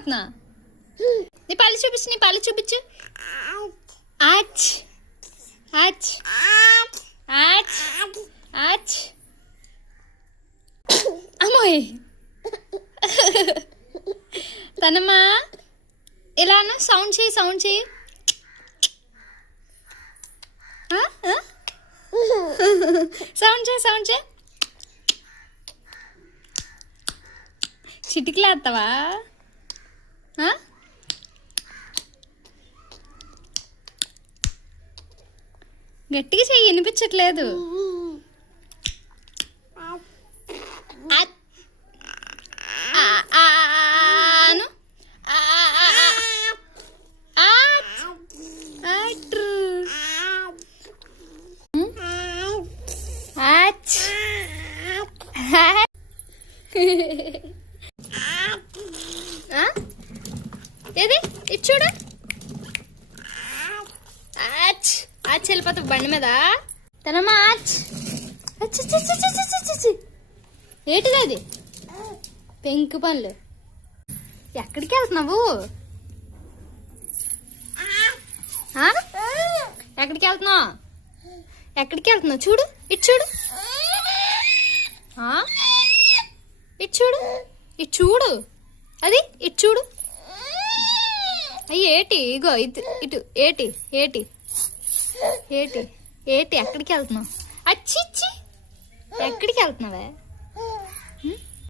పోతున్నా. నీ పళ్ళు చూపించు, నీ పళ్ళు చూపించు. ఆచ్ ఆచ్ ఆచ్ ఆచ్. అమ్మోయ్ తనమ్మా ఇలా సౌండ్ చేయి, సౌండ్ చేయి. సౌండ్ చేయి, సౌండ్ చేయి. చిటికలేస్తావా? గట్టిగా చెయ్యి, వినిపించట్లేదు. ఏది ఇటు చూడు. ఆచ్ వెళ్ళిపోతావు బండి మీద. తనమ్మా ఆచ్. ఏంటిది అది? పెంకు పనులు. ఎక్కడికి వెళ్తున్నావు? ఎక్కడికి వెళ్తున్నావు? ఎక్కడికి వెళ్తున్నావు? చూడు, ఇటు చూడు, ఇటు చూడు, ఇటు చూడు. అది ఇటు చూడు. అయ్యి ఏటి? ఇగో ఇటు ఇటు. ఏటి ఏటి ఏటి ఏటి? ఎక్కడికి వెళ్తున్నావు? అచ్చిచ్చి ఎక్కడికి వెళ్తున్నావే?